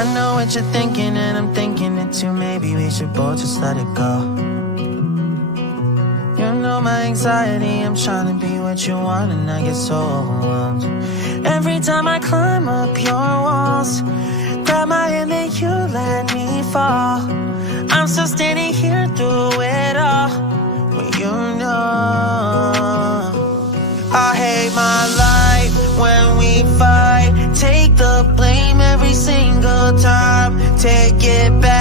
I know what you're thinking and I'm thinking it too. Maybe we should both just let it go. You know my anxiety, I'm trying to be what you want and I get so overwhelmed. Every time I climb up your walls, grab my hand and you let me fall. I'm still standing here through it all, when you know I hate my life when we fight. Take the blame every single time, take it back.